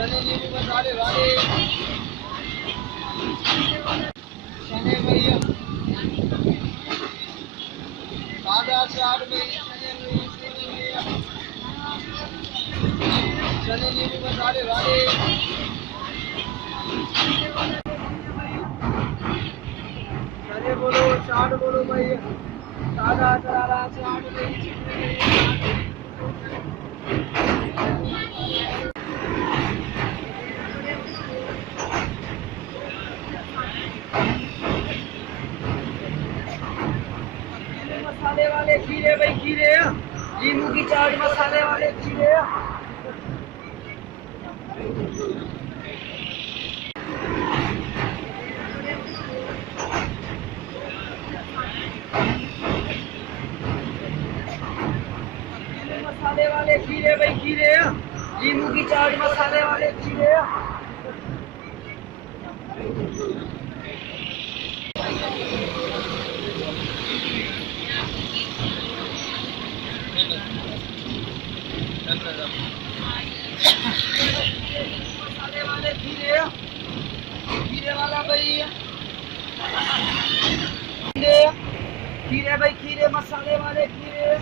चने नींबू मसाले वाले चने भैया ताजा चाट भैया चने नींबू मसाले वाले चने बोलो चाट बोलो भैया ताजा चला चाट भैया मसाले वाले खीरे भाई खीरे नींबू की चाट मसाले वाले खीरे मसाले वाले खीरे भाई खीरे नींबू की चाट मसाले वाले खीरे मसाले वाले खीरे खीरे वाला भैया खीरे भाई खीरे मसाले वाले खीरे